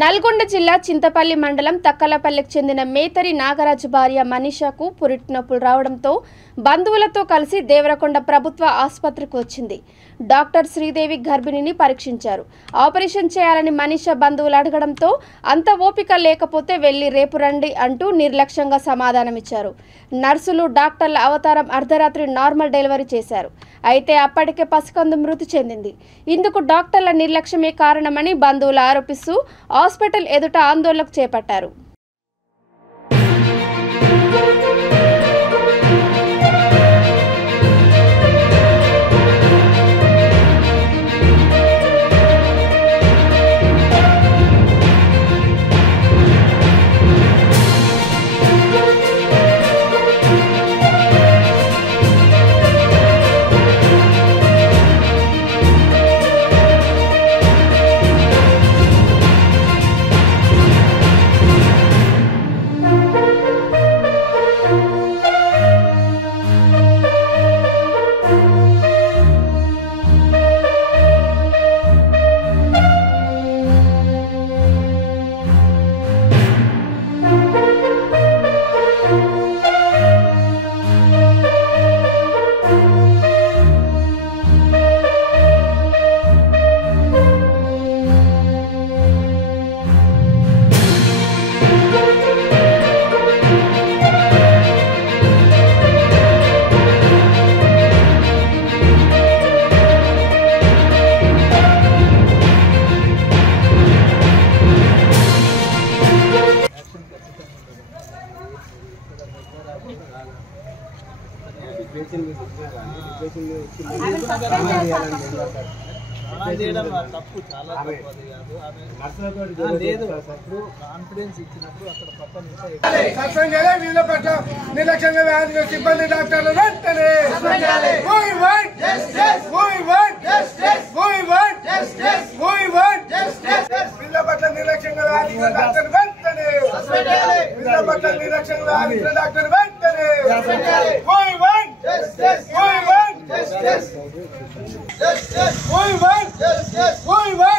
నల్గొండ జిల్లా చింతపల్లి మండలం తక్కలపల్లికి చెందిన మేతరి నాగరాజు భార్య మనీషాకు పురిటి నొప్పులు రావడంతో బంధువులతో కలిసి దేవరకొండ ప్రభుత్వ ఆసుపత్రికి వచ్చింది. డాక్టర్ శ్రీదేవి గర్భిణిని పరీక్షించారు. ఆపరేషన్ చేయాలని మనీషా బంధువులు అడగడంతో అంత ఓపిక లేకపోతే వెళ్లి రేపు రండి అంటూ నిర్లక్ష్యంగా సమాధానమిచ్చారు. నర్సులు డాక్టర్ల అవతారం అర్ధరాత్రి నార్మల్ డెలివరీ చేశారు. అయితే అప్పటికే పసికందు మృతి చెందింది. ఇందుకు డాక్టర్ల నిర్లక్ష్యమే కారణమని బంధువులు ఆరోపిస్తూ హాస్పిటల్ ఎదుట ఆందోళనకు చేపట్టారు. తప్పు చాలా లేదు. కాన్ఫిడెన్స్ ఇచ్చినప్పుడు అక్కడ పక్కన వీళ్ళ పట్ల నిర్లక్ష్యంగా వ్యాధిగా సిబ్బంది డాక్టర్లు వెంటనే వీళ్ళ పట్ల నిర్లక్ష్యంగా వ్యాధిగా డాక్టర్ వెంటనే వీళ్ళ పట్ల నిర్లక్ష్యంగా వ్యాధిగా డాక్టర్ వెంటనే We won!